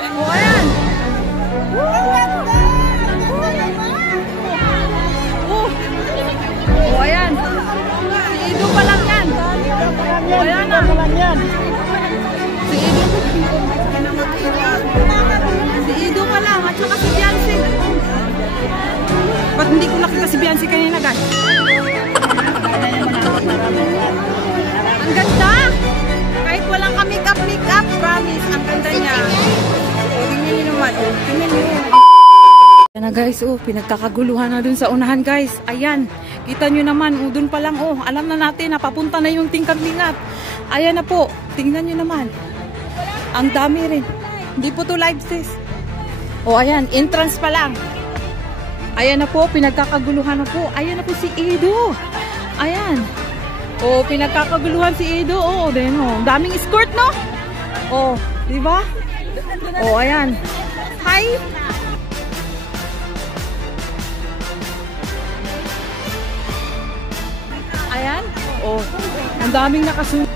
O, ayan. O, ayan. Si Ido pa lang yan. O, ayan na. Si Ido. Si Ido pa lang. At saka si Biancy. Ba't hindi ko nakita si Biancy kanina, guys? Ang ganda! Kahit walang ka-make-up, promise. Ang ganda niya. Tingnan niyo naman. Tingnan niyo. Ayan na guys, pinagkakaguluhan na dun sa unahan guys. Ayan, kita nyo naman, dun pa lang, alam na natin na papunta na yung tingkad-lingat. Ayan na po, tingnan nyo naman. Ang dami rin. Hindi po to live sis. Ayan, entrance pa lang. Ayan na po, pinagkakaguluhan na po. Ayan na po si Ido. Ayan. Pinagkakaguluhan si Ido. Daming escort, no? Diba? Ayan. Hi! Ayan. Ang daming nakasunod.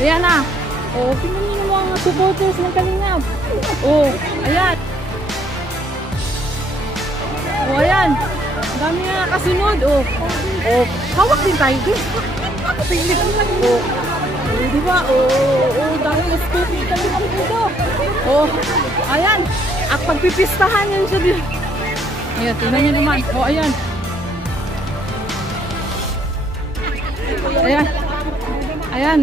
Ayan na. Tingnan nyo naman mga supporters ng Kalingap. Ayan. Ayan. Ang dami na nakasunod. Hawak din tayo din. Diba? Dahil stupid kami kami dito. Ayan. At pagpipistahan yan siya din. Ayan, tingnan nyo naman. Ayan. Ayan. Ayan,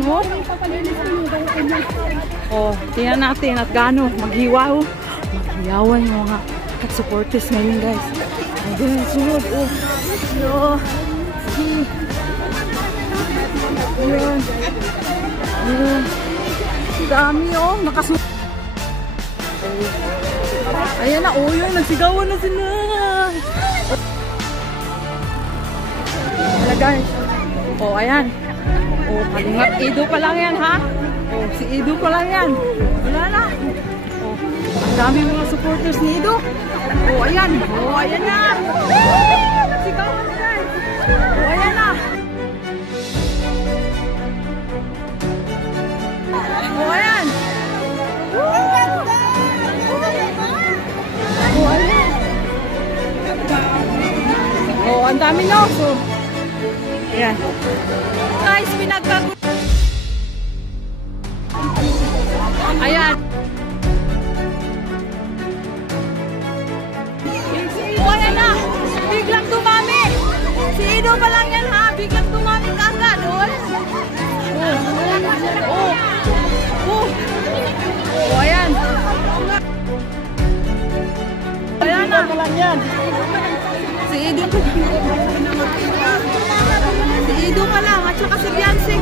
tingnan natin at gaano maghiwaw. Maghiyawan yung mga supporters ngayon, guys. Ayan, sunod. Ayan. Dami, nakasunod. Ayan na, yun, nagsigawan na sila. Wala, guys. Ayan. Kalingap, Ido pa lang yan, ha? Si Ido pa lang yan. Wala na. Ang dami mga supporters ni Ido. Ayan. Ayan na. Nagsigawan na, guys. Ayan na. Ayan. Ang dami nyo. Ayan. Guys, ayan. Ayan na. Biglang dumami. Si Ido pa lang yan, ha? Biglang dumami ka agad. Ayan. Ayan na. Si Ido pa lang. Si Ido pa lang. At saka si Biancy.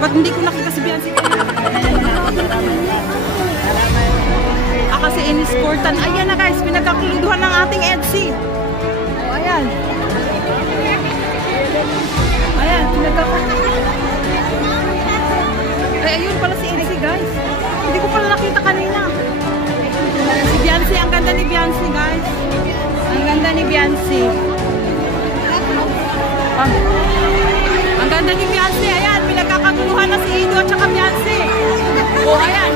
Ba't hindi ko nakita si Biancy? Kasi in-escortan. Ayan na guys. Pinagkakuluduhan ng ating EDSI. Ayan. Ayan. Pinagkakuluduhan. Ayun pala si EDSI guys. Hindi ko pala nakita kanina. Si Biancy. Ang ganda ni Biancy guys. Ang ganda ni Biancy. Ang ganda ni Biancy. Ayan, pinagkakaguluhan na si Ido at saka Biancy. Ayan.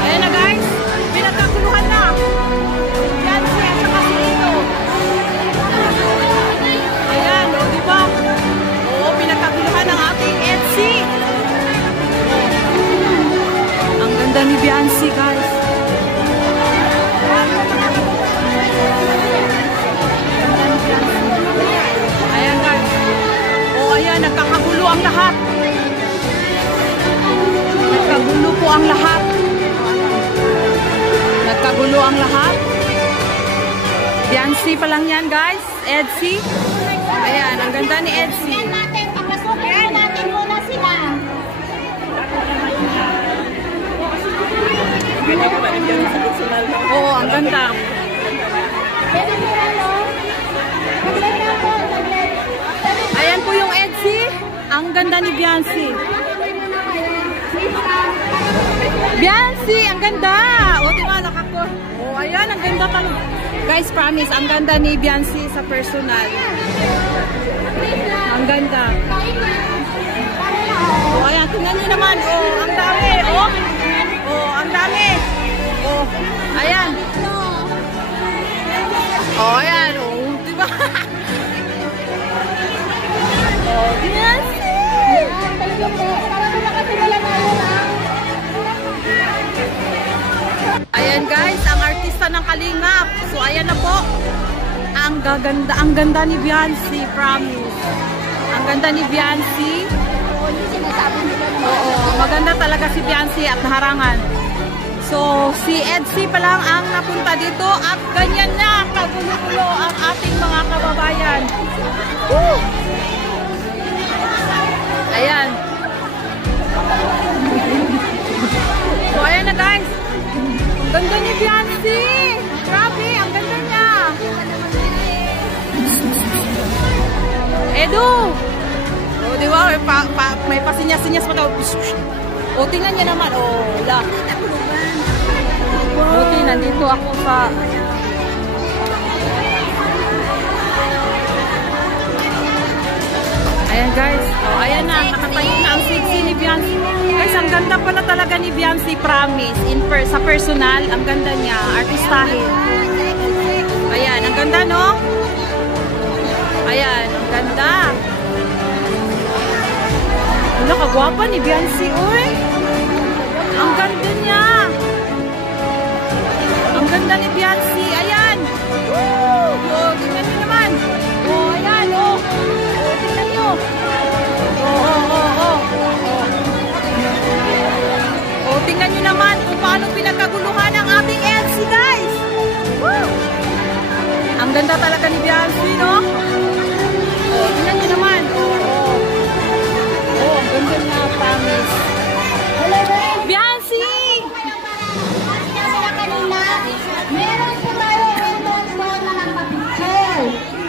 Ayan na guys. Pinagkaguluhan na. Biancy at saka si Ido. Ayan, diba? Pinagkaguluhan ng ating EDSI. Ang ganda ni Biancy guys. Ayan guys. Ayan, nagkakagulo ang lahat. Nagkagulo po ang lahat. Nagkagulo ang lahat. Biancy pa lang yan guys. EDSI. Ayan, ang ganda ni EDSI. Papasukin natin muna sila. Ang ganda. Ayan po yung EDSI. Ang ganda ni Biancy. Biancy, ang ganda. Diba, nakako. Ayan, ang ganda talaga. Guys, promise, ang ganda ni Biancy sa personal. Ang ganda. Oh, ayan. Oh, diba? Oh, Beyonce! Yan, talaga po. Parang nakakilala na yun, ah. Ayan guys, ang artista ng Kalingap. So ayan na po. Ang ganda ni Beyonce, promise. Ang ganda ni Beyonce. Hindi sinasabi nila na. Oo, maganda talaga si Beyonce at harangan. So si Edsy pa lang ang napunta dito at ganyan na kagulo-gulo ang ating mga kababayan. Woo! Ayan. So ayan na guys. Ang ganda ni Beyonce! Grabe, ang ganda niya! Edu! O, di ba? May pasinyas-sinyas pa daw. O, tingnan niya naman. O, wala. Buti, nandito ako sa... Ayan guys. O, ayan na. Nakatayo na ang sexy ni Beyonce. Guys, ang ganda pala talaga ni Beyonce, promise. Sa personal, ang ganda niya. Artistahin. Ayan, ang ganda, no? Ayan, ang ganda. Wala, kagwapa ni Beyonce, uy. Ang ganda niya. Ang ganda ni Beyonce. Ayan. Woo! Oh, tingnan niyo naman. Oh, ayan, oh. Oh, tingnan niyo. Oh, tingnan nyo naman kung paano pinagkaguluhan ang ating Edsy, guys. Woo! Ang ganda talaga ni Beyonce, no? Oh, tingnan nyo naman. Oh, ang ganda niya, promise. Beyonce! Kasi na kanina, meron po tayo entrance doon na nagpa-picture.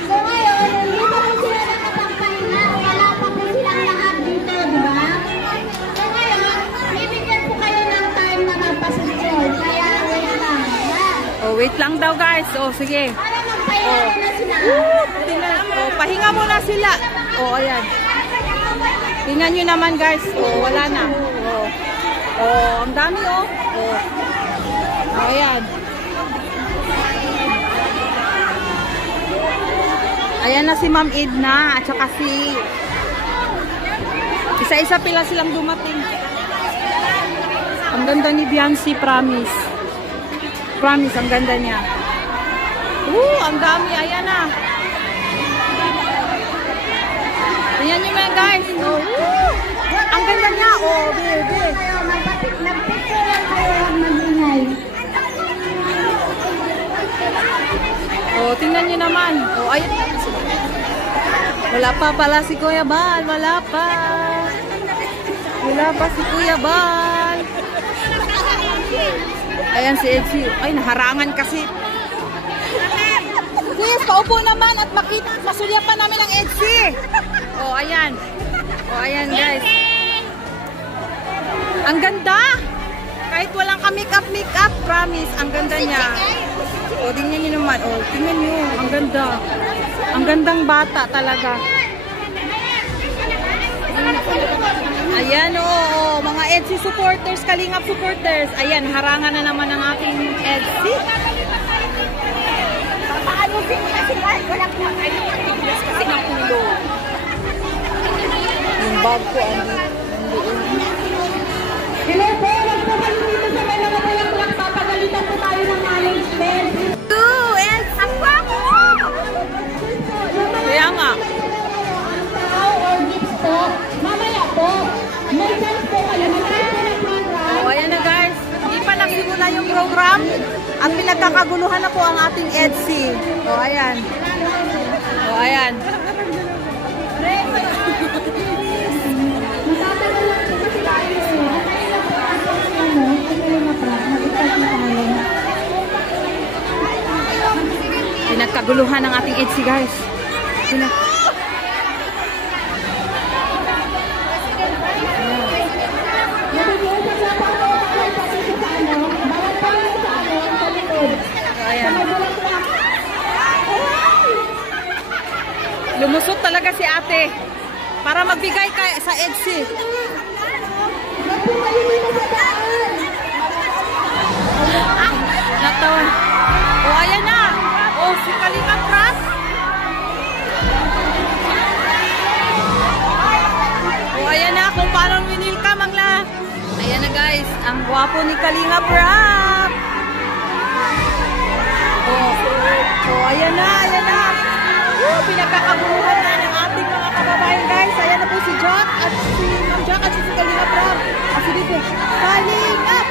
So ngayon, hindi pa po sila nakapagpahinga. Wala pa po silang lahat dito, di ba? So ngayon, bibigyan po kayo ng time na magpa-picture. Kaya wait lang. Yan. Oh, wait lang daw, guys. Oh, sige. Para magpahinga na sila. Tingnan. Oh, pahinga muna sila. Oh, ayan. Tingnan nyo naman, guys. Oh, wala na. Oh. Oh, ang dami, oh. Oh. Oh, ayan. Ayan na si Ma'am Edna at saka si... Isa-isa pila silang dumating. Ang ganda ni Beyonce, promise. Promise, ang ganda niya. Ang dami. Ayan na. Tingnan nyo mga guys. Oh, ang ganda niya. Oh, baby. Nag-picture lang kayo ang mag-ingay. Oh, tingnan nyo naman. Oh, ayun. Wala pa pala si Kuya Bal. Wala pa. Wala pa si Kuya Bal. Ayan si Edsy. Ay, naharangan kasi. Kuya, paupo naman at masulyapan namin ang Edsy. Oh, ayan. Oh, ayan guys. Ang ganda. Kahit walang ka-makeup, promise. Ang ganda niya. O, tingnan nyo naman. O, tingnan nyo. Ang ganda. Ang gandang bata talaga. Ayan, o. Mga Edsy supporters, Kalingap supporters. Ayan, harangan na naman ang ating Edsy. Papahalusin mo na sila. Walang tiglas kasi ng ulo. Yung bag ko, Hello po, nagpapalo dito sa may mga walang papagalitan po tayo ng management. Ang bako! Kaya nga. Or gifts po, mamaya po, may chance po kayo, mag-try po ng program. O, ayan na guys. Hindi pa nagsimula yung program. At pinagkakaguluhan na po ang ating Edsy. O, ayan. O, ayan. Matatagal lang po kasi tayo. Antayin na po ang pagkakalong na prank. Mag-start na tayo. Pinagkaguluhan ng ating Edsy, guys. Nag-iusap na po ako bawal pa dito sa ano, bawal pa rin sa ano, sa likod. Ayan. Sa magulat-gulat. Lumusot talaga si ate. Para magbigay sa Edsy. Ba't po kayo dito sa daan? Natawan. O, ayan na. O, si Kalinga Prab. O, ayan na kung paano winilka, Mangla. Ayan na guys, ang gwapo ni Kalinga Prab. O, ayan na, ayan na. Pinagkakabuhan na ng ating mga kababayan guys. Ayan na po si Jack at si Ma'am Jack at si Kalinga Prab. Kasi dito, Kalingap!